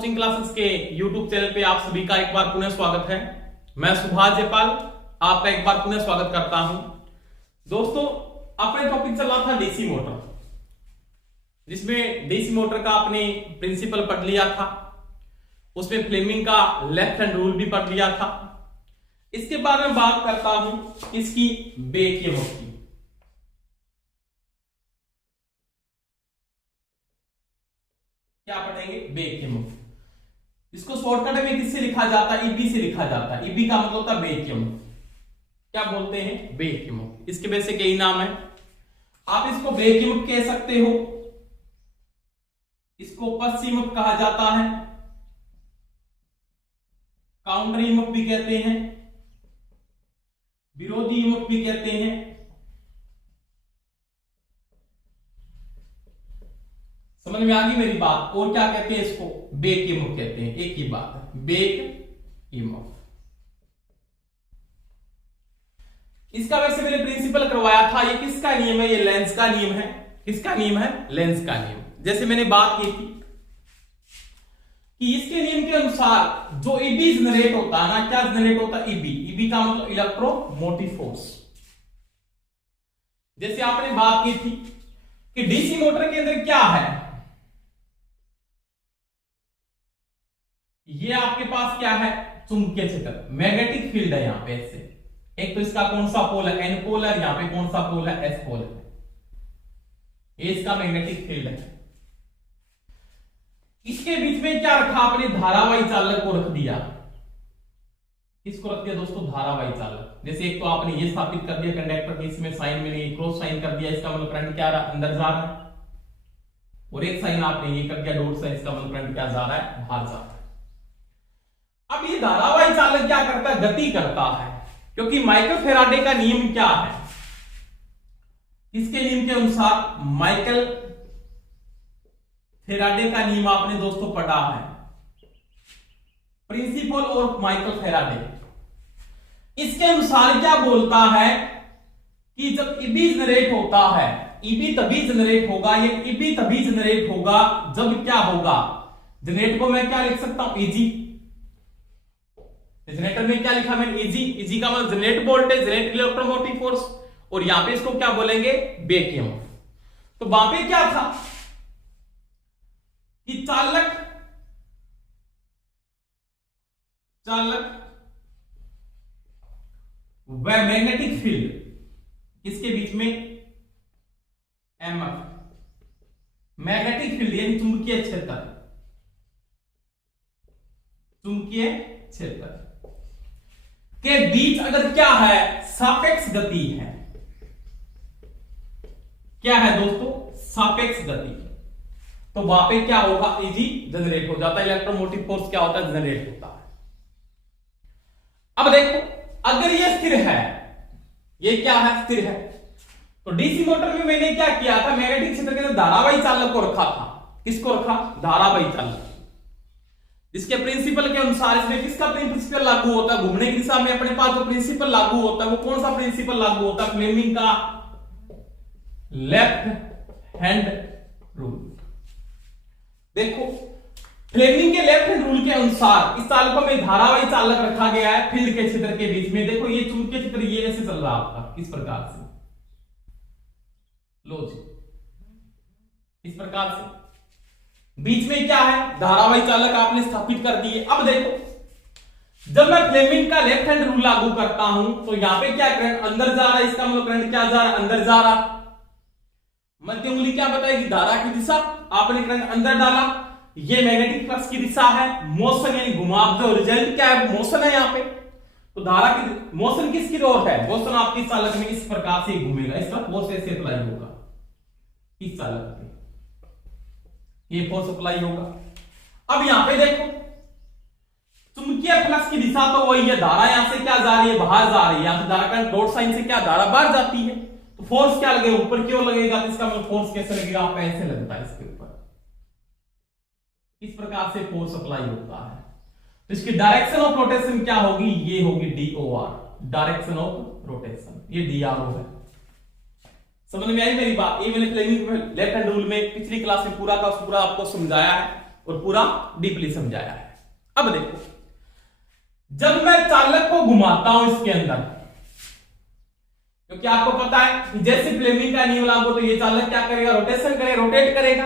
Coaching classes के YouTube channel पे आप सभी का एक बार पुनः स्वागत है। मैं सुभाष जयपाल आपका एक बार पुनः स्वागत करता हूं। दोस्तों, अपने टॉपिक चल रहा था डीसी मोटर, जिसमें डीसी मोटर का आपने प्रिंसिपल पढ़ लिया था, उसमें फ्लेमिंग का लेफ्ट हैंड रूल भी पढ़ लिया था। इसके बाद में बात करता हूं इसकी बेक ईएमएफ की। क्या पढ़ेंगे? Bake EMF. इसको शॉर्टकट में किससे लिखा जाता है? ईबी से लिखा जाता है। ईबी का मतलब होता है बेक ईएमएफ। क्या बोलते हैं? Bake EMF. इसके बेसिक यही नाम है। आप इसको बेक ईएमएफ कह सकते हो, इसको पल्स ईएमएफ कहा जाता है, काउंटर ईएमएफ भी कहते हैं, विरोधी ईएमएफ भी कहते हैं। समझ में आ गई मेरी बात? और क्या कहते हैं इसको? बेक ईएमएफ कहते हैं। एक ही बात है, बेक ईएमएफ। इसका वैसे मैंने प्रिंसिपल करवाया था। ये किसका नियम है? ये लेंज का नियम है। किसका नियम है? लेंज का नियम। जैसे मैंने बात की थी कि इसके नियम के अनुसार जो ईबी जनरेट होता है ना, क्या जनरेट होता है? ईबी। ईबी का मतलब इलेक्ट्रोमोटिव फोर्स। जैसे आपने बात की थी कि डीसी मोटर के अंदर क्या है, ये आपके पास क्या है? चुंबकीय क्षेत्र, मैग्नेटिक फील्ड है यहां पे ऐसे। एक तो इसका कौन सा पोल है? एन पोल है। यहां पे कौन सा पोल है? एस पोल है। ये इसका मैग्नेटिक फील्ड है। इसके बीच में क्या रखा आपने? धारावाही चालक को रख दिया। किसको रख दिया दोस्तों? धारावाही चालक। जैसे एक तो आपने ये स्थापित कर दिया कंडक्टर के, इसमें साइन में क्रॉस साइन कर दिया, इसका मतलब करंट क्या रहा? अंदर जा रहा है। और एक साइन आपने ये कर दिया डॉट साइन, इसका मतलब करंट क्या जा रहा है? बाहर जा रहा है। अब ये धारावाही चालक क्या करता है? गति करता है। क्योंकि माइकल फैराडे का नियम क्या है? इसके नियम के अनुसार माइकल फैराडे का नियम आपने दोस्तों पढ़ा है, प्रिंसिपल ऑफ माइकल फैराडे। इसके अनुसार क्या बोलता है कि जब ईबी जनरेट होता है, ईबी तभी जनरेट होगा, ये ईबी तभी जनरेट होगा जब क्या होगा? जनरेट को मैं क्या लिख सकता हूं? ईजी। जनरेटर में क्या लिखा मैंने? ईजी। ईजी का मतलब generate voltage, generate electromotive force. और यहां पे इसको क्या बोलेंगे? Back EMF. तो वहां पे क्या था कि चालक व मैग्नेटिक फील्ड, इसके बीच में एमएफ, मैग्नेटिक फील्ड यानी चुंबकीय क्षेत्र, चुंबकीय क्षेत्र के बीच अगर क्या है? सापेक्ष गति है। क्या है दोस्तों? सापेक्ष गति। तो वहां पे क्या होगा? ईजी जनरेट हो जाता है। इलेक्ट्रोमोटिव फोर्स क्या होता है? जनरेट होता है। अब देखो, अगर ये स्थिर है, ये क्या है? स्थिर है। तो डीसी मोटर में मैंने क्या किया था? मैग्नेटिक क्षेत्र के अंदर धारावाही चालक को रखा था। किसको रखा? धारावाही चालक। इसके प्रिंसिपल के अनुसार इसमें किसका प्रिंसिपल लागू होता है? घूमने की दिशा में अपने पास जो प्रिंसिपल लागू होता है वो कौन सा प्रिंसिपल लागू होता है? फ्लेमिंग का लेफ्ट हैंड रूल। देखो, फ्लेमिंग के लेफ्ट हैंड रूल के अनुसार इस चालकों में धारावाही चालक रखा गया है फील्ड के क्षेत्र के बीच में। देखो, ये चुंबकीय क्षेत्र ये ऐसे चल रहा है आपका, इस प्रकार से। लो जी, इस प्रकार से बीच में क्या है? धारावाही चालक आपने स्थापित कर दिए। अब देखो, जब मैं फ्लेमिंग का लेफ्ट हैंड रूल लागू करता हूं तो यहां पे क्या करंट अंदर जा रहा है? इसका मतलब करंट क्या जा रहा है? अंदर जा रहा। मध्य उंगली क्या बताएगी? धारा की दिशा। आपने करंट अंदर डाला। ये मैग्नेटिक फ्लक्स की दिशा है। मोशन यानी घुमाव, रिजल्ट क्या है? मोशन है यहां पे। तो धारा की मोशन किसकी ओर है? मोशन आपकी चालक में इस प्रकार से घूमेगा, इस तरफ फोर्स ऐसे अप्लाई होगा इस चालक पे, ये फोर्स अप्लाई होगा। अब यहां पे देखो, चुंबकीय फ्लक्स की दिशा तो वही है। धारा यहां से क्या जा रही है? बाहर जा रही है। यहां से धारा का डॉट साइन से क्या धारा बाहर जाती है, तो फोर्स क्या लगेगा? ऊपर की ओर लगेगा। इसका मतलब फोर्स कैसे लगेगा? आप ऐसे लगता है इसके ऊपर, इस प्रकार से फोर्स अप्लाई होता है। तो इसकी डायरेक्शन ऑफ रोटेशन क्या होगी? ये होगी DOR, डायरेक्शन ऑफ रोटेशन। ये DRO है। समझ में आई मेरी बात? ये मैंने फ्लेमिंग लेफ्ट हैंड रूल में पिछली क्लास में पूरा का पूरा आपको समझाया है। और पूरा डीपली समझाया है। अब देखो, जब मैं चालक को घुमाता हूं इसके अंदर, क्योंकि आपको पता है कि जैसे फ्लेमिंग का नियम लागू तो ये चालक क्या करेगा, रोटेशन करेगा, रोटेट करेगा।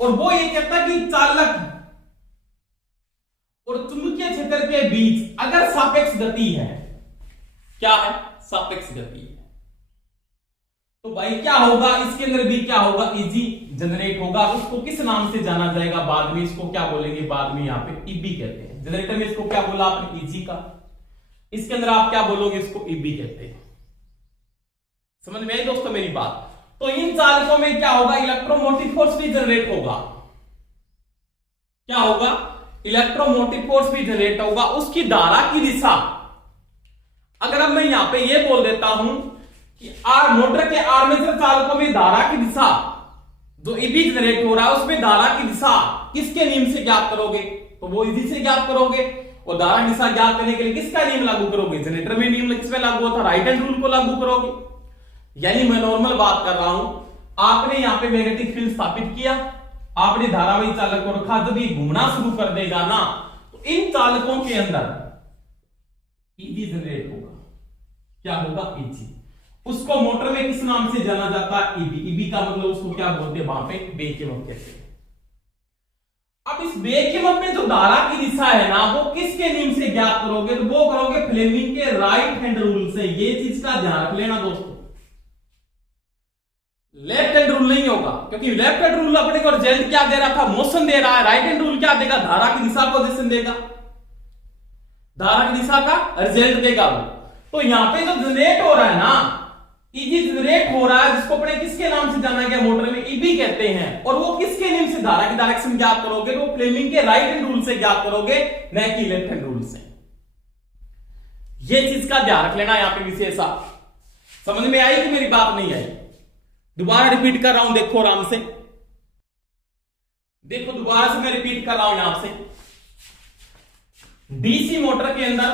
और वो ये कहता है कि चालक और चुंबकीय क्षेत्र के बीच अगर सापेक्ष गति है, क्या है, सापेक्ष गति है, तो भाई क्या होगा, इसके अंदर भी क्या होगा, ईजी जनरेट होगा। उसको किस नाम से जाना जाएगा बाद में, इसको क्या बोलेंगे बाद में, यहां पे ईबी कहते हैं। जनरेटर में इसको क्या बोला आपने, ईजी का, इसके अंदर आप क्या बोलोगे, इसको ईबी कहते हैं। समझ में आई दोस्तों मेरी बात। तो इन चालकों में क्या होगा, इलेक्ट्रोमोटिव फोर्स भी जनरेट होगा। क्या होगा, इलेक्ट्रोमोटिव फोर्स भी जनरेट होगा। उसकी धारा की दिशा, अगर अब मैं यहां पे ये बोल देता हूं कि मोटर के आर्मेचर चालकों में धारा की दिशा जो ईबी जनरेट हो रहा है, उसमें धारा की दिशा किसके नियम से ज्ञात करोगे, तो वो ईबी से ज्ञात करोगे। और धारा की दिशा ज्ञात करने के लिए किसका नियम लागू करोगे, जनरेटर में नियम किसमें लागू होता, राइट हैंड रूल को लागू करोगे। यानी मैं नॉर्मल बात कर रहा हूं, आपने यहां पे मैग्नेटिक फील्ड स्थापित किया, आपने धारावाही चालक को रखा, जब ये घूमना शुरू कर देगा ना, तो इन चालकों के अंदर ईजी जनरेट होगा। क्या होगा, ईजी। उसको मोटर में किस नाम से जाना जाता है, ईबी। ईबी का मतलब उसको क्या बोलते हैं, वहां पे बेक एमएफ कहते हैं। अब इस बेक एमएफ में जो धारा की दिशा है ना, वो किसके नियम से ज्ञात करोगे, तो वो करोगे फ्लेमिंग के राइट हैंड रूल से। ये चीज का ध्यान रख लेना दोस्तों, लेफ्ट हैंड रूल नहीं होगा, क्योंकि लेफ्ट हैंड रूल अपने को रिजल्ट क्या दे रहा था, मोशन दे रहा है। राइट हैंड रूल क्या देगा, धारा की दिशा को पोजीशन देगा, धारा की दिशा का रिजल्ट देगा वो। तो यहां पे जो जनरेट हो रहा है ना, ईजी जनरेट हो रहा है, जिसको अपने किसके नाम से जाना गया, मोटर में ईबी कहते हैं। और वो किसके नियम से धारा की डायरेक्शन ज्ञात करोगे, तो फ्लेमिंग के राइट हैंड रूल से ज्ञात करोगे, न कि लेफ्ट हैंड रूल से। ये चीज का ध्यान रख लेना यहां पे विशेष। समझ में आई कि मेरी बात नहीं आई, दोबारा रिपीट कर रहा हूं, देखो आराम से देखो, दोबारा से मैं रिपीट कर रहा हूं यहां से। डीसी मोटर के अंदर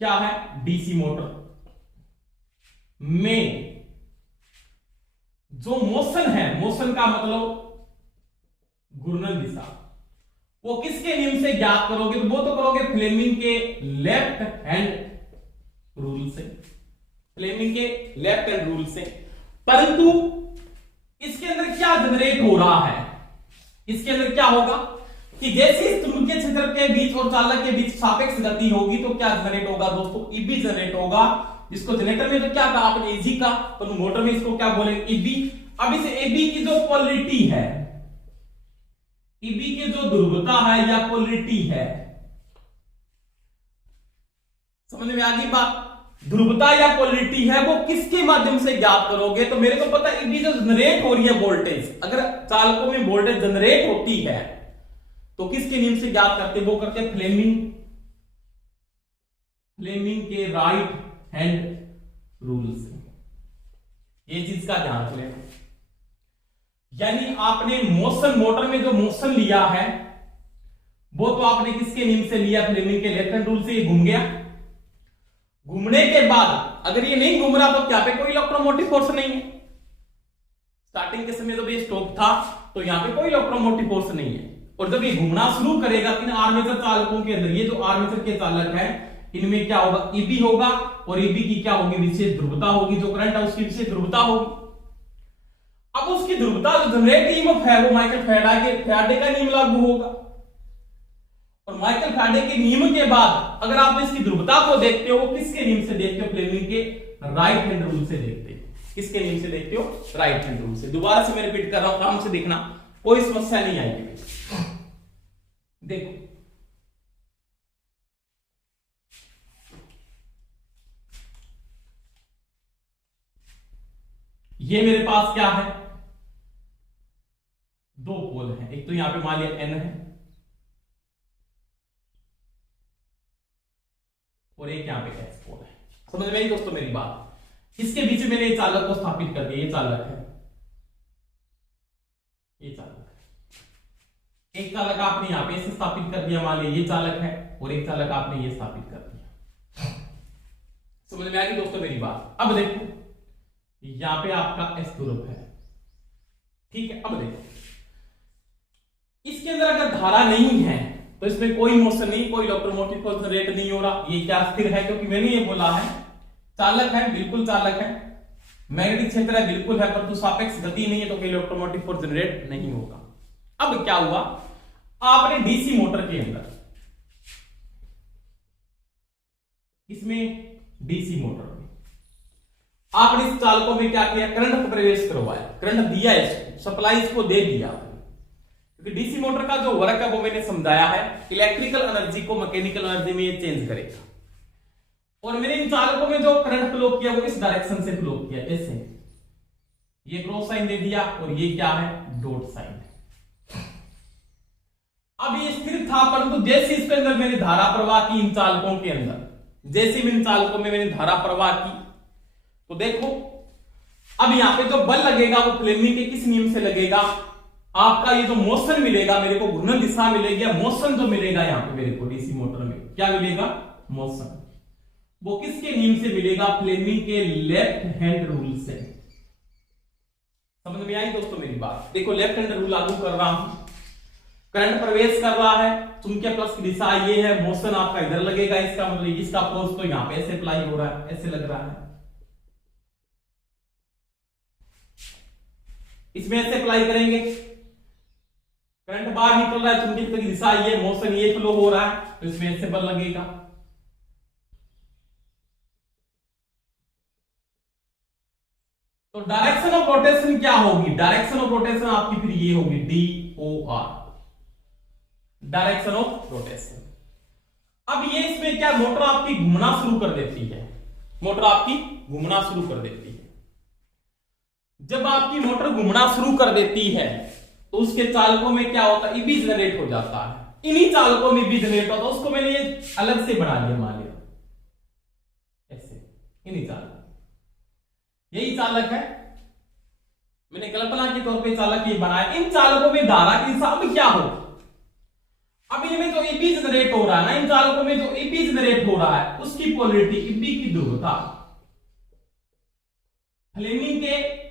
क्या है, डीसी मोटर में जो मोशन है, मोशन का मतलब घूर्णन दिशा, वो किसके नियम से ज्ञात करोगे, तो वो तो करोगे फ्लेमिंग के लेफ्ट हैंड रूल से, फ्लेमिंग के लेफ्ट हैंड रूल से। परंतु इसके अंदर क्या जनरेट हो रहा है, इसके अंदर क्या होगा कि जैसे चुंबकीय क्षेत्र के बीच और चालक के बीच सापेक्ष गति होगी, तो क्या जनरेट होगा दोस्तों, ईबी जनरेट होगा। जिसको जनरेटर में तो क्या कहा आपने, ईजी का, तो मोटर में इसको क्या बोलेंगे, ईबी। अब इस ईबी की जो पोलरिटी है, ईबी की जो ध्रुवता है या पोलरिटी है, समझ में आ गई बात, ध्रुवता या पोलरिटी है, वो किसके माध्यम से ज्ञात करोगे, तो मेरे को पता है ईबी जो जनरेट हो रही है वोल्टेज, अगर चालकों में वोल्टेज जनरेट होती है तो किसके नियम से ज्ञात करते, वो करते फ्लेमिंग के राइट हैंड रूल से। ये चीज का ध्यान रख लेना। यानी आपने मोशन, मोटर में जो मोशन लिया है, वो तो आपने किसके नियम से लिया, फ्लेमिंग के लेफ्ट हैंड रूल से। ये घूम गया, घूमने के बाद अगर ये नहीं घूम रहा तो क्या पे कोई इलेक्ट्रोमोटिव फोर्स नहीं है। स्टार्टिंग के समय जब ये स्टॉप था तो यहां पे कोई इलेक्ट्रोमोटिव फोर्स नहीं है। और जब ये घूमना शुरू करेगा इन आर्मेचर चालकों के अंदर, ये जो आर्मेचर के चालक है, इनमें क्या होगा, ईबी होगा, और ईबी की क्या होगी, विशेष ध्रुवता होगी, जो करंट है उसकी विशेष ध्रुवता होगी। अब उसकी ध्रुवता जो जनरेट ईएमएफ है, वो माइकल फैराडे का नियम लागू होगा। और माइकल फैराडे के नियम के बाद अगर आप इसकी ध्रुवता को देखते हो, वो किसके नियम से देखते हो, फ्लेमिंग के राइट हैंड रूल से देखते हो। किसके नियम से देखते हो, राइट हैंड रूल से। दोबारा से मैं रिपीट कर रहा हूं, आराम से देखना, कोई समस्या नहीं आएगी। देखो ये मेरे पास क्या है, दो पोल है, एक तो यहां पे मान लिया N है और एक यहां पे S पोल है। समझ में आई दोस्तों मेरी बात। इसके बीच में मैंने चालक को स्थापित कर दिया, ये चालक है, ये चालक है। एक चालक आपने यहां पे से स्थापित कर दिया, मान लिया ये चालक है, और एक चालक आपने ये स्थापित कर दिया। समझ में आ गई दोस्तों मेरी बात। अब देखो यहां पे आपका S ध्रुव है, ठीक है। अब देखो इसके अंदर अगर धारा नहीं है तो इसमें कोई मोशन नहीं, कोई इलेक्ट्रोमोटिव फोर्स जनरेट नहीं हो रहा। ये क्या स्थिर है? क्योंकि मैंने ये बोला है चालक है, बिल्कुल चालक है, मैग्नेटिक क्षेत्र है, बिल्कुल है, परंतु सापेक्ष गति नहीं है, तो कोई इलेक्ट्रोमोटिव फोर्स जनरेट नहीं होगा। अब क्या हुआ, आपने डीसी मोटर के अंदर, इसमें डीसी मोटर में आपने इस चालकों में क्या किया, करंट प्रवेश करवाया, करंट दिया, इसको सप्लाई इसको दे दिया। क्योंकि डीसी मोटर का जो वर्क है वो मैंने समझाया है, इलेक्ट्रिकल एनर्जी को मैकेनिकल एनर्जी में ये चेंज करेगा। और मैंने इन चालकों में जो करंट फ्लो किया वो इस डायरेक्शन से फ्लो किया, ऐसे ये क्रॉस साइन दे दिया और ये क्या है, डॉट साइन। अब ये स्थिर था, परंतु जैसे इसके अंदर मैंने धारा प्रवाह की, इन चालकों के अंदर जैसे इन चालकों में मैंने धारा प्रवाह की, तो देखो अब यहां पे जो बल लगेगा वो फ्लेमिंग के किस नियम से लगेगा, आपका ये जो मोशन मिलेगा मेरे को, घूर्णन दिशा मिलेगी, मोशन जो मिलेगा यहां पे मेरे को डीसी मोटर में क्या मिलेगा, मोशन, वो किसके नियम से मिलेगा, फ्लेमिंग के लेफ्ट हैंड रूल से। समझ में आई दोस्तों मेरी बात? देखो लेफ्ट हैंड रूल लागू कर रहा हूं, करंट प्रवेश कर रहा है, चुंबकीय प्लस की दिशा ये है, मोशन आपका इधर लगेगा, इसका मतलब इसका फोर्स तो यहां पे ऐसे अप्लाई हो रहा है, ऐसे लग रहा है, इसमें ऐसे अप्लाई करेंगे, करंट बाहर निकल रहा है, चुंबकीय प्लस की दिशा ये, मोशन ये फ्लो हो रहा है, तो इसमें ऐसे बल लगेगा। तो डायरेक्शन ऑफ रोटेशन क्या होगी, डायरेक्शन ऑफ रोटेशन आपकी फिर ये होगी DOR, डायरेक्शन ऑफ रोटेशन। अब ये इसमें क्या, मोटर आपकी घूमना शुरू कर देती है, मोटर आपकी घूमना शुरू कर देती है। जब आपकी मोटर घूमना शुरू कर देती है तो उसके चालकों में क्या होता है, ईबी जनरेट हो जाता है, इन्हीं चालकों में भी जनरेट होता है, उसको मैंने ये अलग से बना लिया, मान लिया ऐसे, इन्हीं चालक, यही चालक है, मैंने कल्पना के तौर पे चालक ये बनाया। इन चालकों में धारा की दिशा अब क्या हो, अब इनमें जो ईबी जनरेट हो रहा है ना, इन चालकों में जो ईबी जनरेट हो रहा है उसकी पोलरिटी, ईबी की ध्रुवता फ्लेमिंग के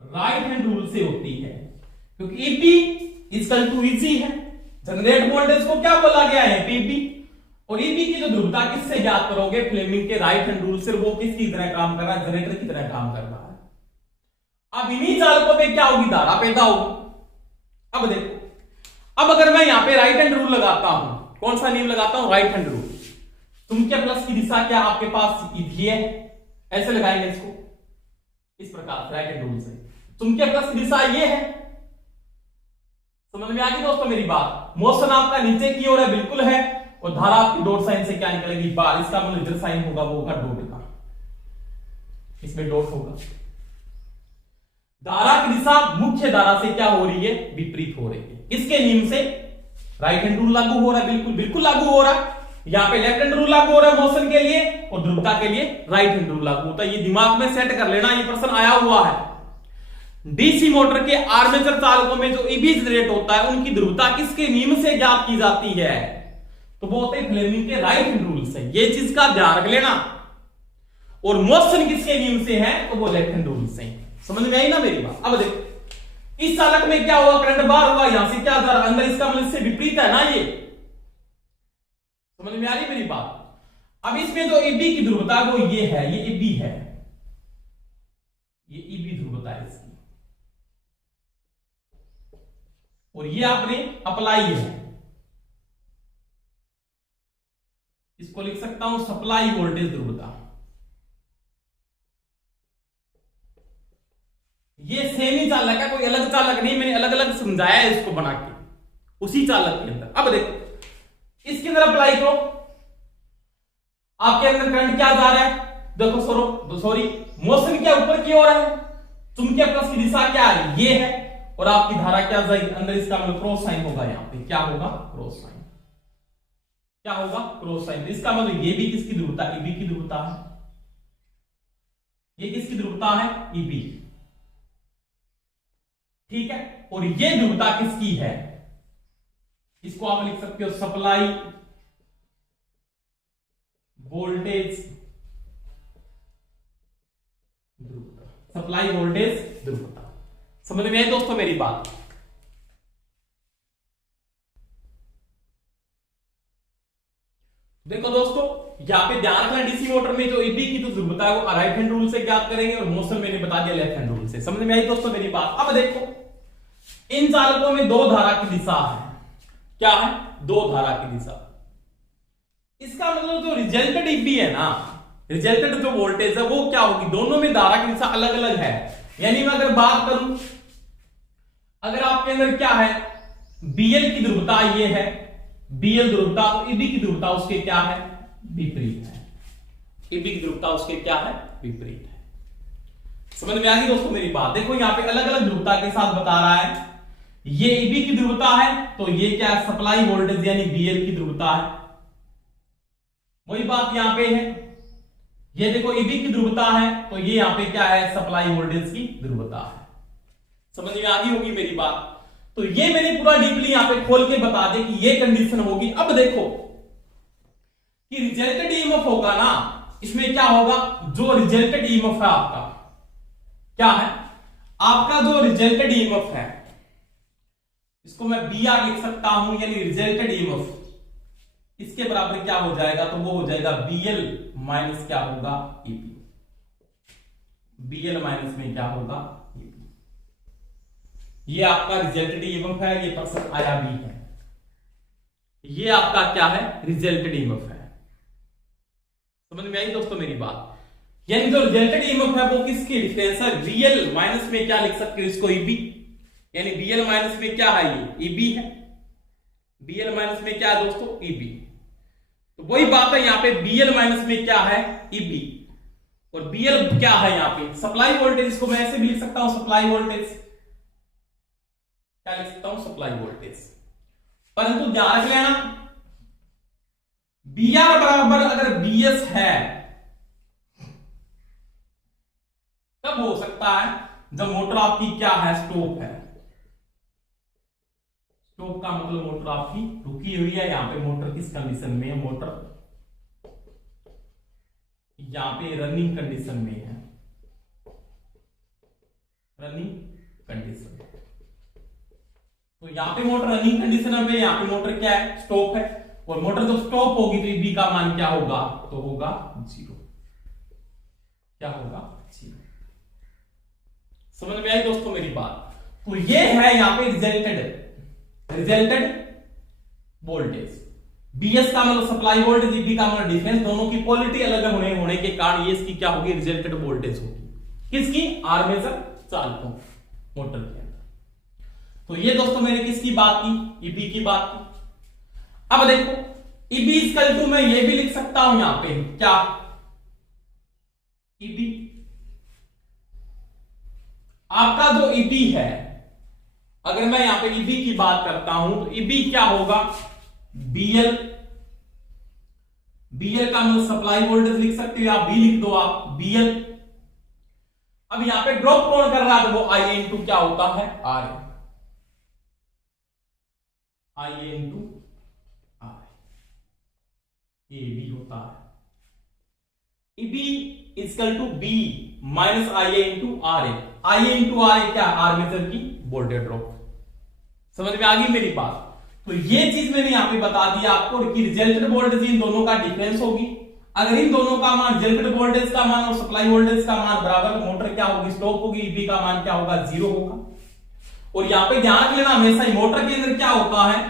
राइट हैंड रूल से होती है, क्योंकि ईबी इक्वल टू ईजी है, जनरेट वोल्टेज को क्या बोला गया है, पीबी, और ईबी की जो ध्रुवता किससे ज्ञात करोगे, फ्लेमिंग के राइट हैंड रूल से, वो किसकी तरह काम कर रहा है, जनरेटर की तरह काम कर रहा है। अब इन्हीं चालकों पे क्या होगी, धारा पैदा होगी। अब देखो, अब अगर मैं यहां पे राइट हैंड रूल लगाता हूं, कौन सा नियम लगाता हूं, राइट हैंड रूल, चुंबकीय प्लस की दिशा क्या आपके पास ये है, ऐसे लगाएंगे इसको इस प्रकार राइट हैंड रूल से, चुंबकीय प्लस की दिशा ये है, समझ में आ गई दोस्तों मेरी बात। मोशन आपका नीचे की ओर है, बिल्कुल है, और धारा आपकी डॉट साइन से क्या निकलेगी, बाहर, इसका मतलब इधर साइन होगा वो होगा डॉट का, इसमें डॉट होगा। धारा की दिशा मुख्य धारा से क्या हो रही है, विपरीत हो रही है, इसके नियम से राइट हैंड रूल लागू हो रहा है, बिल्कुल बिल्कुल लागू हो रहा है। यहां पे लेफ्ट हैंड रूल लागू हो रहा है मोशन के लिए, और ध्रुवता के लिए राइट हैंड रूल लागू होता है। ये दिमाग में सेट कर लेना, ये प्रश्न आया हुआ है। डीसी मोटर के आर्मेचर चालकों में जो ईबी जनरेट होता है उनकी ध्रुवता किसके नियम से ज्ञात की जाती है, तो वो होते हैं फ्लेमिंग के राइट हैंड रूल से, ये चीज का ध्यान रख लेना। और मोशन किसके नियम से है, तो वो लेफ्ट हैंड रूल से। समझ में आई ना मेरी बात? अब देखो इस चालक में क्या हुआ, करंट बाहर हुआ, यहां से क्या जा रहा अंदर, इसका मतलब इससे विपरीत है ना ये, समझ में आ रही मेरी बात? अब इसमें जो ईबी की ध्रुवता वो ये है, ये ईबी है, ये ईबी ध्रुवता है इसकी, और ये आपने अप्लाई है, इसको लिख सकता हूं सप्लाई वोल्टेज ध्रुवता। ये सेम ही चालक है, कोई अलग चालक नहीं, मैंने अलग अलग समझाया है इसको बना के उसी चालक के अंदर। अब देखो इसके अंदर अप्लाई करो, आपके अंदर करंट क्या जा रहा है, देखो सॉरी मोशन क्या ऊपर की ओर है, चुंबकीय प्लस की दिशा क्या है, ये है, और आपकी धारा क्या जाएगी अंदर, इसका मतलब क्रॉस साइन होगा, यहां पे क्या होगा, क्रॉस साइन, क्या होगा, क्रॉस साइन। इसका मतलब ये भी किसकी ध्रुवता, ईबी की ध्रुवता है, ये किसकी ध्रुवता है, ईबी, ठीक है। और ये ध्रुवता किसकी है, इसको आप लिख सकते हो सप्लाई वोल्टेज ध्रुवता, सप्लाई वोल्टेज ध्रुवता। समझ में आई दोस्तों मेरी बात? देखो दोस्तों, यहां पे ध्यान रखना, डीसी मोटर में जो ईबी की तो ध्रुवता है वो राइट हैंड रूल से ज्ञात करेंगे और मोशन मैंने बता दिया लेफ्ट हैंड रूल से। समझ में आई दोस्तों मेरी बात? अब देखो, इन चालकों में दो धारा की दिशा है। क्या है? दो धारा की दिशा। इसका मतलब जो रिजल्टेड ईबी है ना, रिजल्टेड जो वोल्टेज है वो क्या होगी, दोनों में धारा की दिशा अलग अलग है। यानी मैं अगर बात करूं, अगर आपके अंदर क्या है, बीएल की ध्रुवता ये है, बीएल ध्रुवता, तो ईबी की ध्रुवता उसके क्या है, विपरीत है। ईबी की ध्रुवता उसके क्या है, विपरीत है। समझ में आ गई दोस्तों मेरी बात? देखो यहां पे अलग अलग ध्रुवता के साथ बता रहा है। ये ईबी की ध्रुवता है तो ये क्या है, सप्लाई वोल्टेज यानी बीएल की ध्रुवता है। वही बात यहां पे है, ये देखो ईबी की ध्रुवता है तो ये यहां पे क्या है, सप्लाई वोल्टेज की ध्रुवता है। समझ में आ गई होगी मेरी बात? तो ये मैंने पूरा डीपली यहां पे खोल के बता दे कि ये कंडीशन होगी। अब देखो कि रिजल्टेड ईएमएफ होगा ना, इसमें क्या होगा, जो रिजल्टेड ईएमएफ है आपका, क्या है आपका जो रिजल्टेड ईएमएफ है, इसको मैं बीआर लिख सकता हूं, यानी रिजल्टेड ईएमएफ इसके बराबर क्या हो जाएगा, तो वो हो जाएगा बीएल माइनस क्या होगा, ईबी। बीएल माइनस में क्या होगा, ईबी। ये आपका रिजल्टेड ईएमएफ है, ये परसेंट आया भी है, ये आपका क्या है, रिजल्टेड ईएमएफ है। समझ में आई दोस्तों मेरी बात? यानी जो रिजल्टेड ईएमएफ है वो किसकी डिफरेंस है, बीएल माइनस में क्या लिख सकते हो, इसको ईबी, यानी बीएल माइनस में क्या है, ये ईबी है। बीएल माइनस में क्या है दोस्तों, ईबी। तो वही बात है यहां पे, बीएल माइनस में क्या है, ईबी, और बीएल क्या है यहां पे, सप्लाई वोल्टेज। इसको मैं ऐसे भी लिख सकता हूं, सप्लाई वोल्टेज, क्या लिख सकता हूं, सप्लाई वोल्टेज। परंतु ध्यान रख लेना, बीआर बराबर अगर बीएस है तब हो सकता है जब मोटर आपकी क्या है, स्टॉप है। स्टॉप का मतलब मोटर आपकी रुकी हुई है। यहां पे मोटर किस कंडीशन में है, मोटर यहां पे रनिंग कंडीशन में है, रनिंग कंडीशन। तो यहां पे मोटर रनिंग कंडीशन में, यहां पे मोटर क्या है, स्टॉप है। और मोटर जब स्टॉप होगी तो ईबी का मान क्या होगा, तो होगा 0। क्या होगा, 0। समझ में आई दोस्तों मेरी बात? तो ये है यहां पे रिजल्टेड वोल्टेज। बीएस का मतलब सप्लाई वोल्टेज, ईबी का मतलब डिफरेंस, दोनों की पोलरिटी अलग होने के कारण ये इसकी क्या होगी, रिजल्टेड वोल्टेज होगी। किसकी, आर्मेचर चालकों मोटर के अंदर। तो ये दोस्तों मैंने किसकी बात की, ईबी की बात की। अब देखो ईबी इक्वल टू मैं ये भी लिख सकता हूं यहां पे, क्या, ईबी आपका जो ईबी है, अगर मैं यहां पे ईबी की बात करता हूं तो ईबी क्या होगा, बीएल। बीएल का मतलब सप्लाई वोल्टेज लिख सकते हो, आप बी लिख दो आप, बीएल। अब यहां पे ड्रॉप कौन कर रहा है, तो वो आई ए इंटू क्या होता है, R A, I A into R A, ये बी होता है। E B equal to B minus I A into R A. I A into R A क्या, आर्मेचर की वोल्टेज ड्रॉप। समझ में आ गई मेरी बात? तो ये चीज मैंने यहां पे बता दिया आपको कि रिजल्टेड वोल्टेज इन दोनों का डिफरेंस होगी। अगर इन दोनों का मान, रिजल्टेड वोल्टेज का मान और सप्लाई वोल्टेज का मान बराबर, तो मोटर क्या होगी, स्टॉप होगी, ईबी का मान क्या होगा, 0 होगा। और यहां पे ध्यान रख लेना हमेशा ही मोटर के अंदर क्या होता है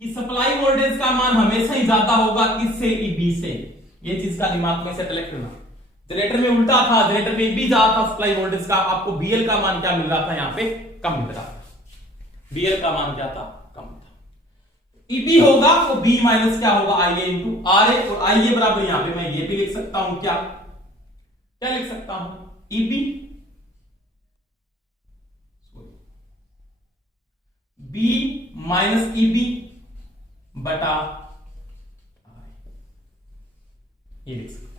कि सप्लाई वोल्टेज का मान हमेशा ही ज्यादा होगा किससे, ईबी से। ये चीज का दिमाग में सेट रखना। जनरेटर में उल्टा था, जनरेटर में ईबी ज्यादा था सप्लाई वोल्टेज का, आपको बीएल का मान क्या मिल रहा था, यहां पे कम मिल रहा था। बीएल का मान क्या था, कम था। ईबी होगा तो बी माइनस क्या होगा, आई ए इंटू आर ए। और आई ए बराबर यहां पे मैं ये भी लिख सकता हूं, क्या क्या लिख सकता हूं, ईबी बी माइनस ईबी बटा ये लिख सकता हूं।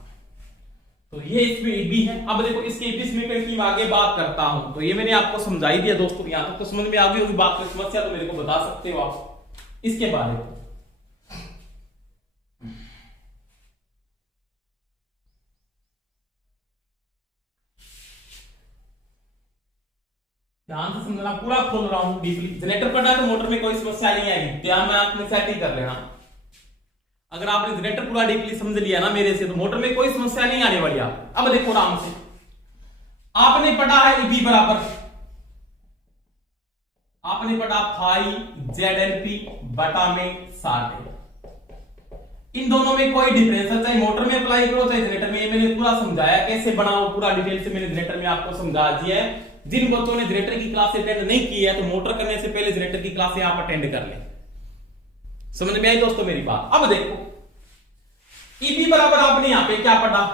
तो ये इसमें ईबी है। अब देखो इसके ईबी की आगे बात करता हूं, तो ये मैंने आपको समझाई दिया दोस्तों, यहां तक तो समझ में आ गई होगी बात, कोई समस्या तो मेरे को बता सकते हो आप इसके बारे में। ध्यान से समझना, पूरा खोल रहा हूं डीपली। जनरेटर पढ़ा तो मोटर में कोई समस्या नहीं आएगी, ध्यान में आपने सेट ही कर लेना। अगर आपने जनरेटर पूरा डीपली समझ लिया ना मेरे से, तो मोटर में कोई समस्या नहीं आने वाली आप। अब देखो आराम से, आपने पढ़ा है Eb बराबर, आपने पढ़ा फाई ZNP बटा में 60। इन दोनों में कोई डिफरेंस है, चाहे मोटर में अप्लाई करो चाहे जनरेटर में। ये मैंने पूरा समझाया कैसे बनाओ, पूरा डिटेल से मैंने जनरेटर में आपको समझा दिया है। जिन बच्चों ने जनरेटर की क्लास अटेंड नहीं की है, तो मोटर करने से पहले जनरेटर की क्लास आप अटेंड कर लें। समझ में आई दोस्तों मेरी बात? अब देखो Eb बराबर आपने यहां पे क्या पढ़ा,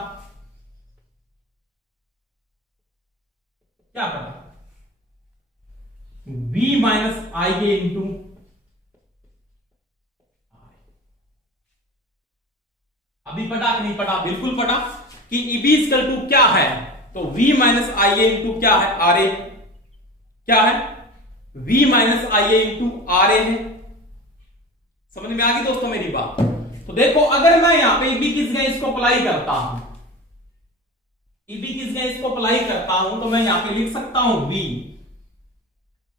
क्या पढ़ा, V माइनस Ia इंटू अभी पढ़ा कि नहीं पढ़ा? बिल्कुल पढ़ा कि Eb इक्वल टू क्या है, तो V माइनस Ia इंटू क्या है, Ra। क्या है? V minus Ia into Ra है। समझ में आ गई दोस्तों मेरी बात? तो देखो अगर मैं यहां पे Eb किस गए इसको अप्लाई करता हूं, Eb किस गए इसको अप्लाई करता हूं, तो मैं यहां पे लिख सकता हूं V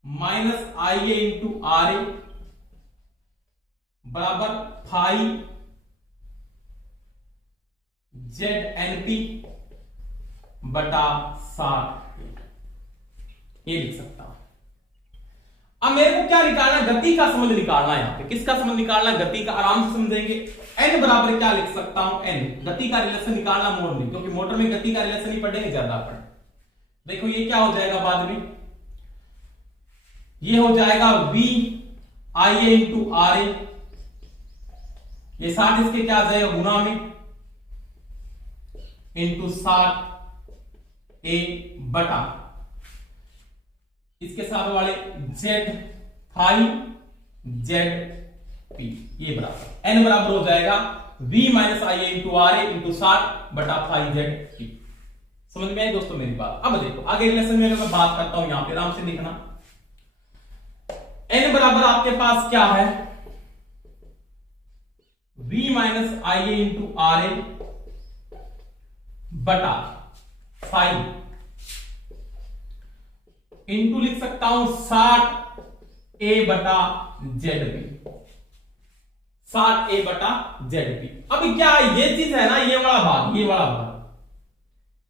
minus Ia into Ra बराबर फाई ZNP बटा 60, ये लिख सकता हूं। अब मेरे को क्या निकालना है, गति का संबंध निकालना है। यहां पे किसका संबंध निकालना है, गति का। आराम से समझेंगे। n बराबर क्या लिख सकता हूं, n गति का रिलेशन निकालना मोड में, क्योंकि मोटर में गति का रिलेशन ही पढ़ेंगे ज्यादा अपन। देखो ये क्या हो जाएगा बाद में, ये हो जाएगा V Ia इंटू Ra, ये 60 इसके क्या आ जाएगा गुना में इंटू 60 A बटा इसके साथ वाले Z फाई ZP, ये बराबर n बराबर हो जाएगा V minus Ia into Ra into 60 बटा फाई ZP। समझ में आई दोस्तों मेरी बात? अब देखो आगे रिलेशन में मैं बात करता हूं, यहां पे आराम से लिखना। n बराबर आपके पास क्या है, V minus Ia into Ra बटा 5 इंटू लिख सकता हूं 60 A बटा ZP, 60 A बटा ZP। अब क्या ये चीज है ना, ये वाला भाग, ये वाला भाग,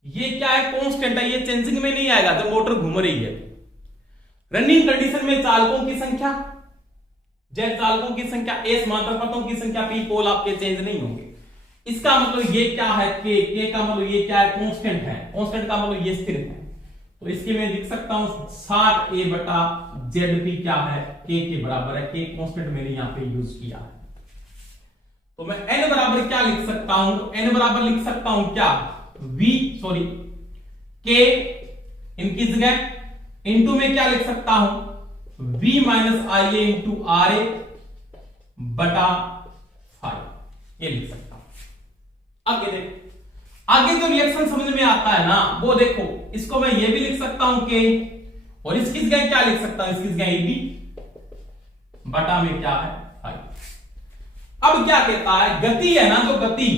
ये क्या है, कांस्टेंट है, ये चेंजिंग में नहीं आएगा जब मोटर घूम रही है। रनिंग कंडीशन में चालकों की संख्या Z चालकों की संख्या, A समांतर पथों की संख्या, P पोल आपके चेंज नहीं होंगे। इसका मतलब ये क्या है, K का मतलब ये क्या है, कांस्टेंट है। कांस्टेंट का मतलब ये स्थिर है, तो इसके मैं लिख सकता हूं 60 A बटा ZP क्या है, K के बराबर है। K कांस्टेंट मैंने यहां पे यूज किया है, तो मैं n बराबर क्या लिख सकता हूं, n बराबर लिख सकता हूं क्या, K इनकी जगह इंटू में क्या लिख सकता हूं, V minus Ia into Ra बटा 5, ये लिख सकता हूं। आगे देखो, आगे जो रिएक्शन समझ में आता है ना वो देखो, इसको मैं ये भी लिख सकता हूं K, और इसकी जगह क्या लिख सकता हूं, इसकी जगह Eb बटा में क्या है 5। अब क्या कहता है, गति है ना, जो गति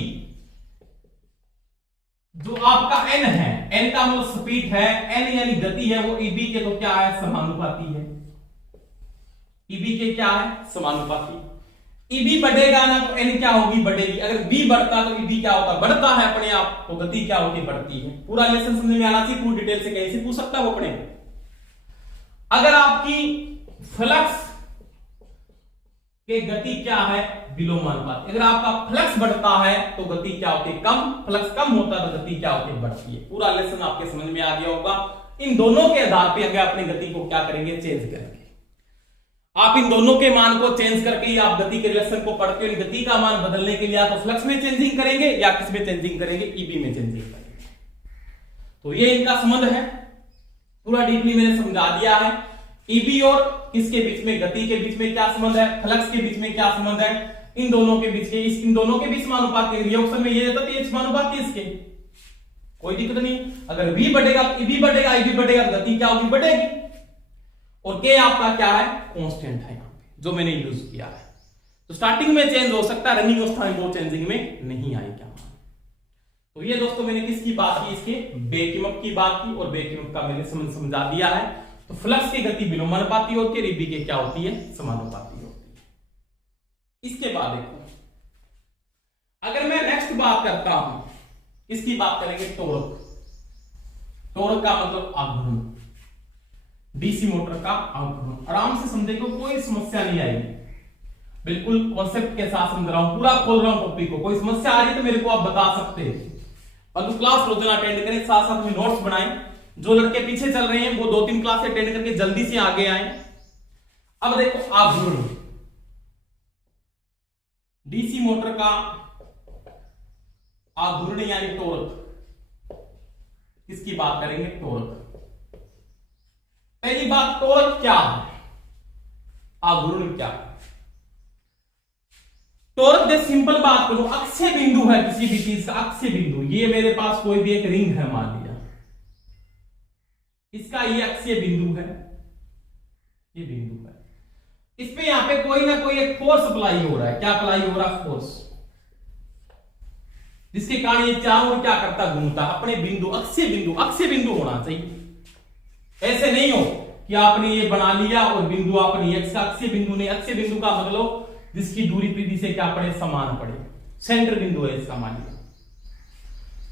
जो आपका n है, n का मतलब स्पीड है, n यानी गति है, वो Eb के तो क्या है, समानुपाती है। Eb के क्या है, समानुपाती। Eb बढ़ेगा ना तो n क्या होगी, बढ़ेगी। अगर v बढ़ता तो Eb क्या होता, बढ़ता है अपने आप, तो गति क्या होती, बढ़ती है। पूरा लेसन समझ में आना चाहिए, पूरी डिटेल से कहीं से पूछ सकता है वो अपने। अगर आपकी फ्लक्स के गति क्या है, विलोमानुपाती। अगर आपका फ्लक्स बढ़ता है तो गति क्या होती है, कम। फ्लक्स कम होता है तो गति क्या होती है, बढ़ती है। पूरा लेसन आपके समझ में आ गया होगा। इन दोनों के आधार पे अगर अपनी गति को क्या करेंगे, चेंज करेंगे। आप इन दोनों के मान को चेंज करके ही आप गति के रिलेशन को पढ़ के गति का मान बदलने के लिए या तो फ्लक्स में चेंजिंग करेंगे या किस में चेंजिंग करेंगे, Eb में चेंजिंग करेंगे। तो ये इनका संबंध है, पूरा डीपली मैंने समझा दिया है। Eb और किसके बीच में, गति के बीच में क्या संबंध है, फ्लक्स के बीच में क्या संबंध है, इन दोनों के बीच के, इन दोनों के बीच समानुपात के लिए ऑप्शन में ये देता है समानुपाती इसके, कोई दिक्कत नहीं। अगर v बढ़ेगा तो Eb बढ़ेगा, Eb बढ़ेगा तो गति क्या होगी, बढ़ेगी। और K आपका क्या है, कांस्टेंट है यहां पे, जो मैंने यूज किया है। तो स्टार्टिंग में चेंज हो सकता है, रनिंग अवस्था में वो चेंजिंग में नहीं आएगा। तो ये दोस्तों मैंने किसकी बात की, इसके बेकिमक की बात की, और बेकिमक का मैंने समझा दिया है। तो फ्लक्स की गति विलोमानुपाती होती है, रिबी के क्या होती है, समानुपाती होती है। इसके बाद देखो, अगर मैं नेक्स्ट बात करता हूं, इसकी बात करेंगे टॉर्क। टॉर्क का मतलब आघूर्ण, डीसी मोटर का आघूर्ण। आराम से समझेगा, कोई समस्या नहीं आएगी, बिल्कुल कॉन्सेप्ट के साथ समझ रहा हूं, पूरा खोल रहा हूं टॉपिक को। कोई समस्या आ रही तो मेरे को आप बता सकते हैं। और तो क्लास रोजाना अटेंड करें, साथ साथ में नोट्स बनाएं। जो लड़के पीछे चल रहे हैं वो 2-3 क्लास अटेंड करके जल्दी से आगे आए। अब देखो आघूर्ण, डीसी मोटर का आघूर्ण यानी टॉर्क, इसकी बात करेंगे टॉर्क। पहली बात, टॉर्क क्या है, आघूर्ण क्या है। टॉर्क जैसे सिंपल बात करूं, अक्षय बिंदु है किसी भी चीज का, अक्षय बिंदु। ये मेरे पास कोई भी एक रिंग है मान लिया, इसका ये अक्षय बिंदु है, ये बिंदु है। इस पे यहां पे कोई ना कोई एक फोर्स अप्लाई हो रहा है। क्या अप्लाई हो रहा है, फोर्स, जिसके कारण ये चारों ओर क्या करता, घूमता। अपने बिंदु, अक्षय बिंदु, अक्षय बिंदु होना चाहिए। ऐसे नहीं हो कि आपने ये बना लिया और बिंदु आपने अक्षय बिंदु नहीं। अक्षय बिंदु का मतलब जिसकी दूरी परिधि से क्या पड़े, समान पड़े, सेंटर बिंदु है इसका मान लिया।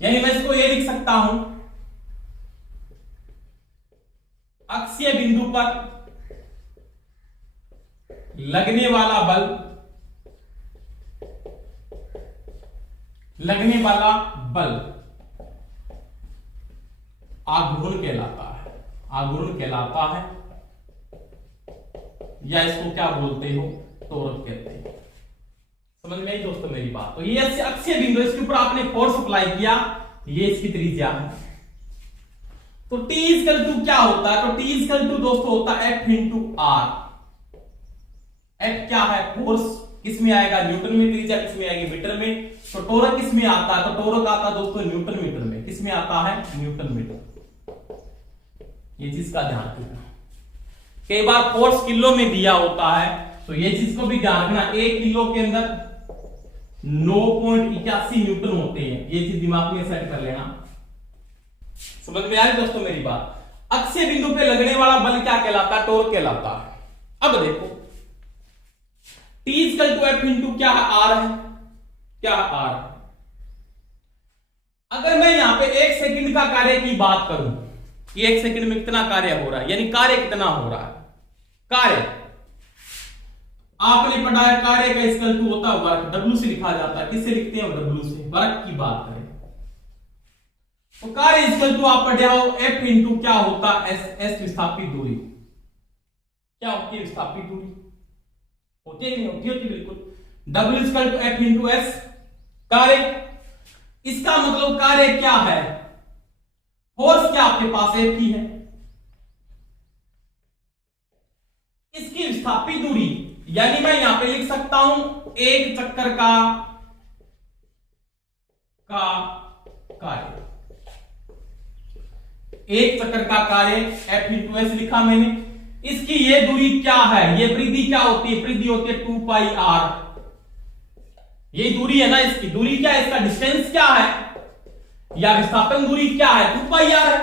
यानी मैं इसको ये लिख सकता हूं, अक्षीय बिंदु पर लगने वाला बल, लगने वाला बल आघूर्ण कहलाता है, आघूर्ण कहलाता है, या इसको क्या बोलते हो, टॉर्क कहते हैं। समझ में आई दोस्तों मेरी बात। तो ये अक्षीय बिंदु, इसके ऊपर आपने फोर्स अप्लाई किया, ये इसकी त्रिज्या है। तो T इक्वल टू क्या होता है, तो T इक्वल टू दोस्तों होता है F इंटू R। F क्या है, फोर्स, किसमें आएगा, न्यूटन में, त्रिज्या किसमें आएगी, मीटर में। तो टॉर्क किसमें आता है, तो टॉर्क आता है दोस्तों न्यूटन मीटर में। किसमें आता है, न्यूटन मीटर। ये चीज का ध्यान रखना। कई बार फोर्स किलो में दिया होता है, तो ये चीज को भी ध्यान रखना। 1 किलो के अंदर 9.81 न्यूटन होते हैं। ये चीज दिमाग में सेट कर लेना। समझ में आ रही दोस्तों मेरी बात। अक्षीय बिंदु पे लगने वाला बल क्या कहलाता है, टॉर्क कहलाता है। अब देखो, T equal to F into क्या है, R है, क्या है, R। अगर मैं यहां पे 1 सेकंड का कार्य की बात करूं कि 1 सेकंड में कितना कार्य हो रहा है, यानी कार्य कितना हो रहा है, कार्य आपने पढ़ा है, कार्य का इक्वल टू होता है वर्क, W से लिखा जाता है। किससे लिखते हैं, W से। वर्क की बात करें तो कार्य इक्वल टू आप पढ़े हो F इंटू क्या होता है, S विस्थापित दूरी। क्या होती है, विस्थापित दूरी होती है, नहीं होती, होती बिल्कुल। W equal to F into S कार्य। इसका मतलब कार्य क्या है, फोर्स क्या आपके पास F ही है, इसकी विस्थापित दूरी। यानी मैं यहां पे लिख सकता हूं एक चक्कर का कार्य, एक चक्कर का कार्य F इंटू एस लिखा मैंने। इसकी ये दूरी क्या है, ये परिधि क्या होती है, परिधि होती है 2 पाई r। ये दूरी है ना, इसकी दूरी क्या है, इसका डिस्टेंस क्या है, या विस्थापन दूरी क्या है, 2 पाई r है।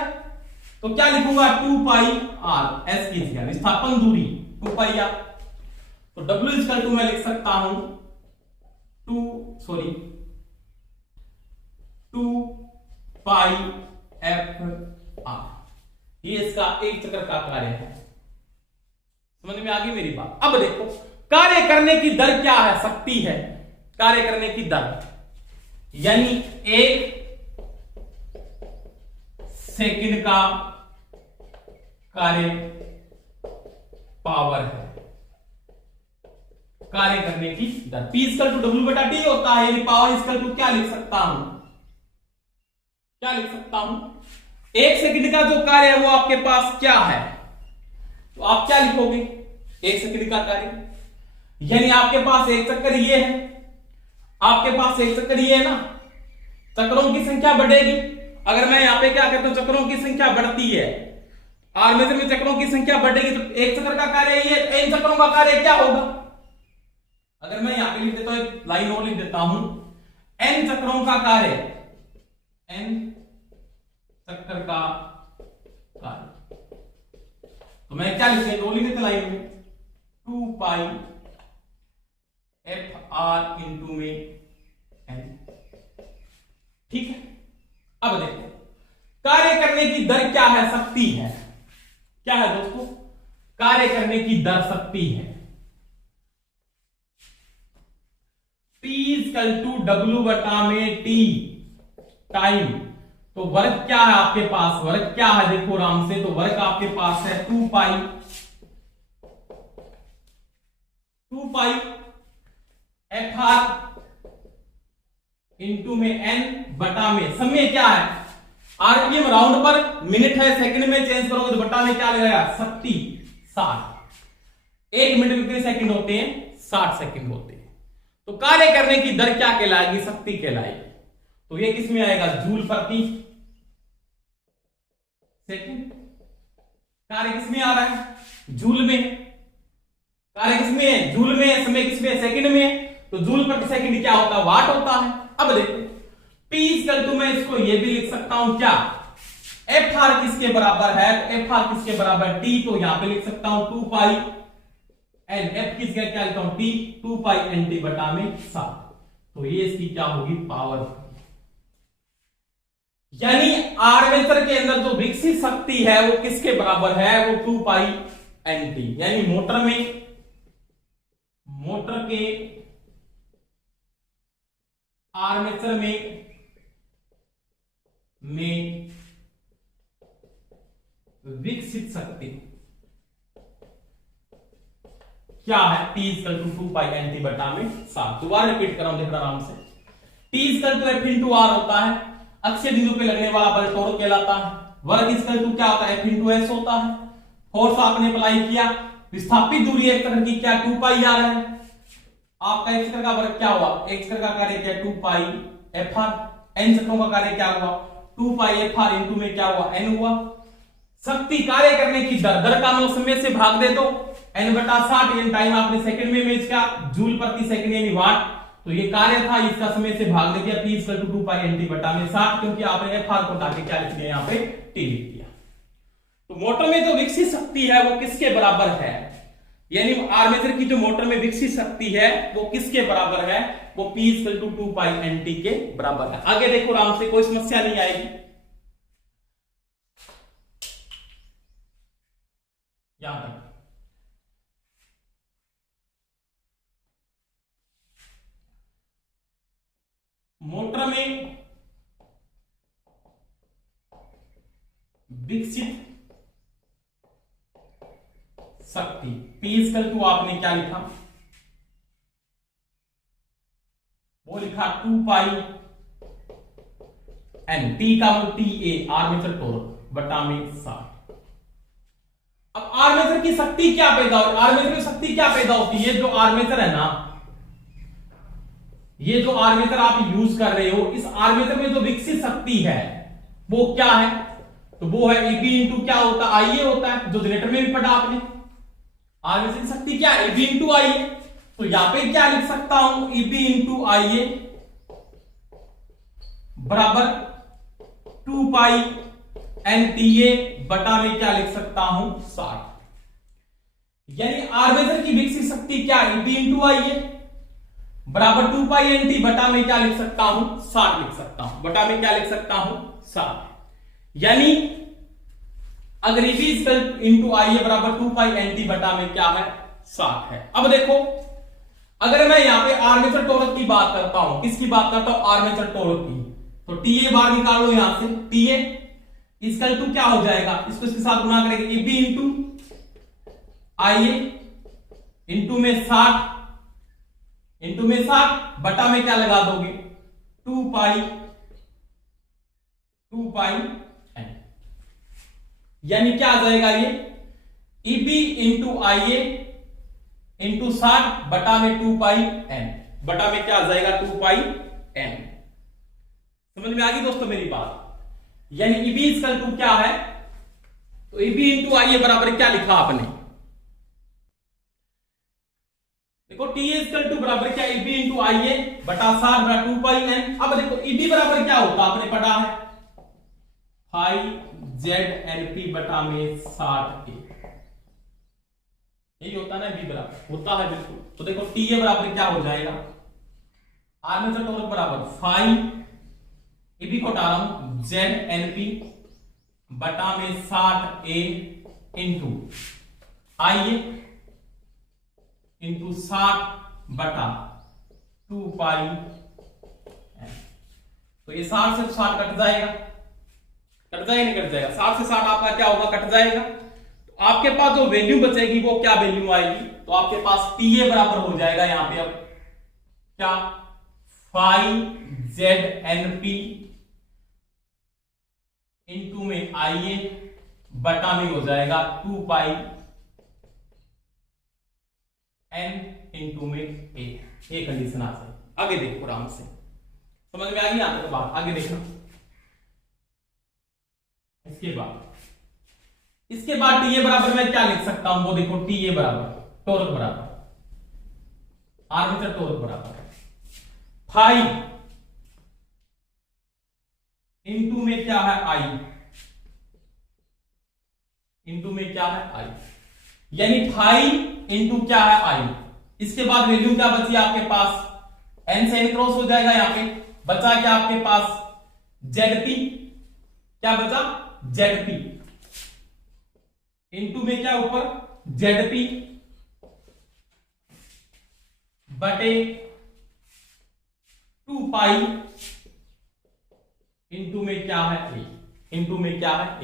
तो क्या लिखूंगा, 2 पाई r। एस की जगह विस्थापन दूरी 2 पाई r। तो W इक्वल टू मैं लिख सकता हूं 2 पाई f r। ये इसका एक चक्कर का कार्य है। समझ में आ गई मेरी बात। अब देखो, कार्य करने की दर क्या है, शक्ति है, कार्य करने की दर, यानी 1 सेकंड का कार्य पावर है, कार्य करने की दर। P इक्वल टू W बटा T होता है, यानी पावर इक्वल टू क्या लिख सकता हूं, क्या लिख सकता हूं, 1 सेकंड का जो कार्य है वो आपके पास क्या है, तो आप क्या लिखोगे, 1 सेकंड का कार्य, यानी आपके पास एक चक्कर ये है, आपके पास एक चक्कर ये है ना, चक्रों की संख्या बढ़ेगी। अगर मैं यहां पे क्या कहता हूं, चक्रों की संख्या बढ़ती है, आर्मेचर में चक्रों की संख्या बढ़ेगी, तो एक चक्कर का कार्य ये, n चक्रों का कार्य क्या होगा। अगर मैं यहां पे लिख देता हूं, एक लाइन और लिख देता हूं, n चक्रों का कार्य, n चक्कर का कार्य, तो मैं क्या लिखूंगा रोलिंग विद लाइन में 2 पाई एफ आर इंटू में एन। ठीक है, अब देखो कार्य करने की दर क्या है, शक्ति है। क्या है दोस्तों, कार्य करने की दर शक्ति है। P इक्वल टू W बटा में T टाइम। तो वर्क क्या है आपके पास, वर्क क्या है देखो आराम से, तो वर्क आपके पास है 2 पाई एफ आर इंटू में एन बटा में समय क्या है, आरपीएम राउंड पर मिनट है, सेकंड में चेंज करोगे तो बटा में क्या लगेगा शक्ति 60। 1 मिनट में कितने सेकंड होते हैं, 60 सेकंड होते हैं। तो कार्य करने की दर क्या कहलाएगी, शक्ति कहलाएगी। तो ये किस में आएगा, जूल प्रति सेकंड। कार्य किस में आ रहा है, जूल में। कार्य किस में है, जूल में। समय किस में, सेकंड में। तो जूल प्रति सेकंड क्या होता है, वाट होता है। अब देखो P इक्वल टू, मैं इसको ये भी लिख सकता हूं क्या, एफ आर किसके बराबर है, एफ आर किसके बराबर T, तो यहां पे लिख सकता हूं 2 पाई एन, एफ किसका क्या लिखता हूं T, 2 पाई एन टी बटा में 7। तो ये इसकी क्या होगी, पावर। यानी आर्मेचर के अंदर जो विकसित शक्ति है वो किसके बराबर है, वो 2 पाई एन टी। यानी मोटर के आर्मेचर में विकसित शक्ति क्या है, T equal to 2 pi N T बटा में 7। दोबारा रिपीट कर रहा हूं, देखना आराम से। T equal to F into R होता है, अक्षीय बिंदु पे लगने वाला बल टॉर्क कहलाता है। वर्क इक्वल टू क्या होता है, एफ इंटू एस होता है। फोर्स आपने अप्लाई किया, विस्थापित दूरी एक चक्र की क्या 2 पाई आर है। आपका एक चक्र का वर्क क्या हुआ, एक चक्र का कार्य क्या 2 पाई एफ आर। एन चक्रों का कार्य क्या हुआ 2 पाई एफ आर इंटू में क्या हुआ एन हुआ। शक्ति कार्य करने की दर का मतलब समय से भाग दे दो, एन बटा 60 यानी टाइम आपने सेकंड में इमेज का, जूल प्रति सेकंड यानी वाट। तो ये कार्य था, इसका समय से भाग दे दिया, P equal to 2 pi N T बटा में 60, क्योंकि आपने एफ आर को हटा के क्या लिख दिया यहाँ पे टी लिख दिया। तो मोटर में जो विकसित शक्ति है वो किसके बराबर है, यानी आर्मेचर की जो मोटर में विकसित शक्ति है वो किसके बराबर है, वो P equal to 2 pi N T के बराबर है। आगे देखो आराम से, कोई समस्या नहीं आएगी। यहां तक मोटर में विकसित शक्ति P इक्वल टू आपने क्या लिखा, वो लिखा 2 पाई एन, टी का मतलब टी ए आर्मेचर टॉर्क बटा में 60। अब आर्मेचर की शक्ति क्या पैदा होती है, आर्मेचर की शक्ति क्या पैदा होती है, जो आर्मेचर है ना, ये जो आर्मेचर आप यूज कर रहे हो, इस आर्मेचर में जो विकसित शक्ति है वो क्या है, तो वो है एबी इंटू क्या होता है आईए होता है, जो जनरेटर में भी पढ़ा आपने। आर्मेचर की शक्ति क्या है, एबी इंटू आईए। तो यहां पे क्या लिख सकता हूं, एबी इंटू आईए बराबर 2 पाई एन टी ए बटा में क्या लिख सकता हूं 60। यानी आर्मेचर की विकसित शक्ति क्या है, एबी इंटू आईए बराबर 2 पाई एन टी बटा में क्या लिख सकता हूं 60 लिख सकता हूं, बटा में क्या लिख सकता हूं 60। यानी अगर एबी इंटू आईए बराबर 2 पाई एन टी बटा में क्या है 60 है। अब देखो अगर मैं यहां पे आर्मेचर टॉर्क की बात करता हूं, किसकी बात करता हूं, आर्मेचर टॉर्क की, तो टीए बार निकाल लो यहां से, टीए इसका टू क्या हो जाएगा, इसको इसके साथ गुना करेंगे, एबी इंटू आईए इंटू में 60 इंटू में 60 बटा में क्या लगा दोगे 2 पाई एन। यानी क्या आ जाएगा ये ईबी इंटू आईए इंटू 60 बटा में 2 पाई एन, बटा में क्या आ जाएगा 2 पाई एन। समझ में आ गई दोस्तों मेरी बात। यानी ईबी इक्वल टू क्या है, तो ईबी इंटू आईए बराबर क्या लिखा आपने, देखो टी इक्वल टू बराबर क्या ईबी इंटू आईए बटा 60 बटा 2 पाई एन। अब देखो ईबी बराबर क्या होता आपने पढ़ा है 5 जेड एन पी बटा में 60 के। यही होता है ना, बी बराबर होता है बिल्कुल। तो देखो TA बराबर क्या हो जाएगा, आर्मेचर टॉर्क बराबर फाई AB को हटा रहा हूं ZNP बटा में 60A इंटू IA इंटू 60 बटा 2 पाई। तो ये 60 से 60 कट जाएगा, कट जाएगा नहीं कट जाएगा, 60 से 60 आपका क्या होगा, कट जाएगा। तो आपके पास जो वैल्यू बचेगी वो क्या वैल्यू आएगी, तो आपके पास TA बराबर हो जाएगा यहां पे अब क्या, फाई ZNP इंटू में IA बटा में हो जाएगा 2 पाई N इंटू में A। ये कंडीशन आ जाए। आगे देखो आराम से, समझ में आ गई आपको बात, आगे देखना। इसके बाद TA बराबर मैं क्या लिख सकता हूं, वो देखो TA बराबर टॉर्क बराबर आर्मेचर टॉर्क बराबर फाई इंटू में क्या है I, इंटू में क्या है I, यानी फाई इंटू क्या है I। इसके बाद वैल्यू क्या बची आपके पास, N से N क्रॉस हो जाएगा, यहां पे बचा क्या आपके पास ZP, क्या बचा ZP इंटू में क्या ऊपर ZP बटे 2 पाई इंटू में क्या है A, इंटू में क्या है A।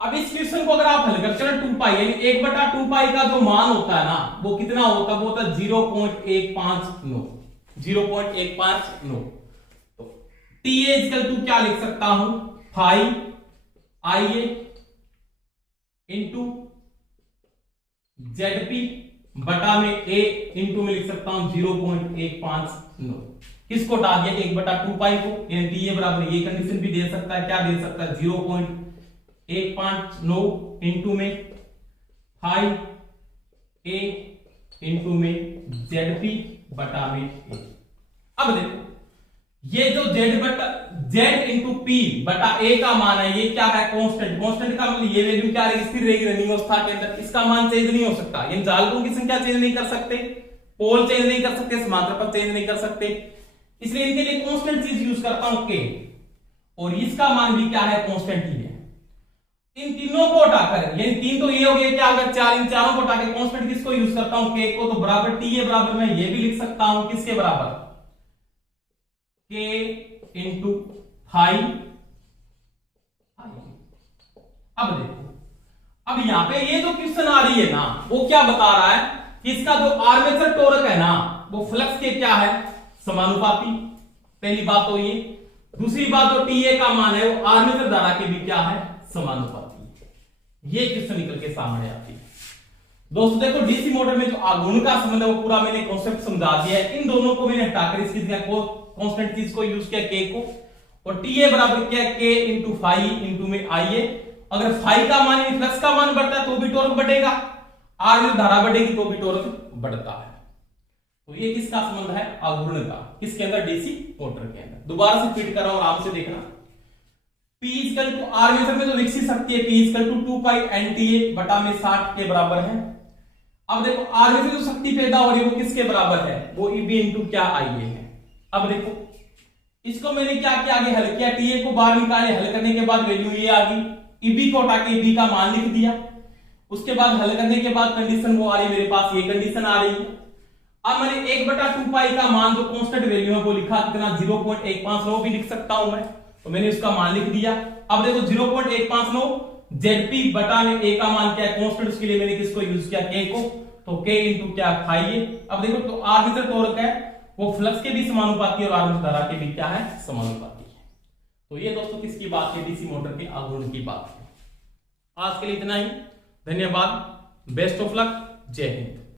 अब इस क्वेश्चन को अगर आप हल करते हैं 2 पाई, यानी 1/2 पाई का जो मान होता है ना वो कितना होता है, वो होता है 0.159, 0.159। तो TA इक्वल टू क्या लिख सकता हूं, फाई IA इंटू ZP बटा में A इंटू में लिख सकता हूं 0.159। किसको हटा दिया, 1/2 पाई को, यानी TA बराबर ये कंडीशन भी दे सकता है, क्या दे सकता है 0.159 इंटू में फाई A इंटू में ZP बटा में A। अब देखो ये जो Z इंटू P बटा A का मान है, ये क्या है कांस्टेंट, कांस्टेंट का मतलब ये वैल्यू क्या रहेगी, स्थिर रहेगी रनिंग अवस्था के अंदर, इसका मान चेंज नहीं हो सकता। यानी जालकों की संख्या चेंज नहीं कर सकते, पोल चेंज नहीं कर सकते, समांतर पथ चेंज नहीं कर सकते, इसलिए इनके लिए कांस्टेंट चीज यूज करता हूं K, और इसका मान भी क्या है कांस्टेंट ही है। इन तीनों को हटाकर, यानी तीन तो ये हो गया, क्या अगर 4, इन चारों को हटा के कांस्टेंट किसको यूज करता हूं K को, तो बराबर TA बराबर मैं ये भी लिख सकता हूं किसके बराबर, K इंटू फाई। अब देखो, अब यहां पे ये जो क्वेश्चन आ रही है ना वो क्या बता रहा है कि इसका जो आर्मेचर टॉर्क है ना वो फ्लक्स के क्या है, समानुपाती। पहली बात तो ये, दूसरी बात जो TA का मान है वो आर्मेचर धारा के भी क्या है, समानुपाती। ये क्वेश्चन निकल के सामने आती है। दोस्तों देखो डीसी मोटर में जो आघूर्ण का संबंध है वो पूरा मैंने कॉन्सेप्ट समझा दिया है। इन दोनों को मैंने हटाकर इसकी जगह कांस्टेंट चीज को यूज किया K को, और TA बराबर क्या है K इंटू फाई इंटू में IA। अगर फाई का मान यानी फ्लक्स का मान बढ़ता है तो भी टॉर्क बढ़ेगा, आर में धारा बढ़ेगी तो भी टॉर्क बढ़ता है। तो ये किसका संबंध है, आघूर्ण का, किसके अंदर, डीसी मोटर के अंदर। दोबारा से फिट कर रहा हूं, आराम से देखना। P इक्वल टू आर्मेचर में जो विकसित शक्ति है P equal to 2 pi NTA बटा में 60 के बराबर है। अब देखो आर्मेचर जो शक्ति पैदा हो रही है वो किसके बराबर है, वो EB इंटू क्या IA है। अब देखो इसको मैंने क्या किया, आगे हल किया, TA को बाहर निकाले, हल करने के बाद वैल्यू ये आ गई, EB को हटा के EB का मान लिख दिया। उसके बाद हल करने के बाद कंडीशन वो आ रही है मेरे पास, ये कंडीशन आ रही है। अब मैंने 1/2 पाई का मान जो कांस्टेंट वैल्यू है वो लिखा, कितना 0.159 भी लिख सकता हूं मैं, तो मैंने उसका मान लिख दिया। अब देखो 0.159 ZP बटा में A का मान क्या है कांस्टेंट, उसके लिए मैंने किसको यूज किया K को, तो K इंटू क्या फाई। अब देखो तो आर्मेचर टॉर्क है वो फ्लक्स के भी समानुपाती और आर्मेचर धारा के भी क्या है, समानुपाती है। तो ये दोस्तों किसकी बात है, डीसी मोटर के आघूर्ण की बात है। आज के लिए इतना ही, धन्यवाद, बेस्ट ऑफ लक, जय हिंद।